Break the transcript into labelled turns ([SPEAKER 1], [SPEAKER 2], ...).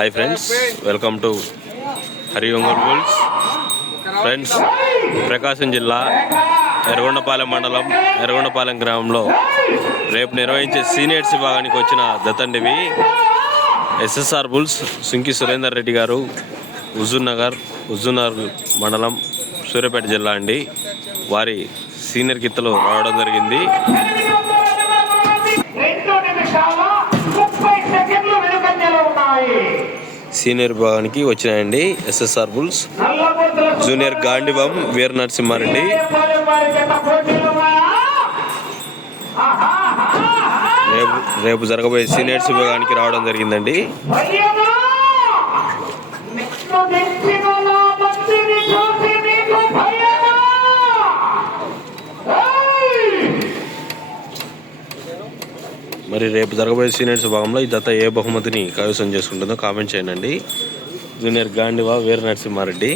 [SPEAKER 1] Hi friends welcome to Hari Ongole bulls friends Prakasam జిల్లా ఎర్రగొండపాలెం మండలం ఎర్రగొండపాలెం గ్రామంలో రేపు నిర్వహించే సీనియర్స్ విభాగానికి వచ్చిన దత్తండివి ఎస్ఎస్ఆర్ బుల్స్ సుంకి సురేందర్ రెడ్డి గారు హుజూర్నగర్ నగర్ నగర్ మండలం సూర్యాపేట జిల్లా అండి. వారి సీనియర్ గిత్తలు రావడం జరిగింది. సీనియర్ విభాగానికి వచ్చినాయండి SSR bulls. Junior Gandivam Veera Narasimha Reddy. రేపు రేపు జరగబోయే సీనియర్స్ విభాగానికి రావడం జరిగిందండి. మరి రేపు జరగబోయే సీనియర్స్ భాగంలో ఈ దత్త ఏ బహుమతిని కైవసం చేసుకుంటుందో కామెంట్ చేయండి. జూనియర్ గాండివా వీర నరసింహారెడ్డి.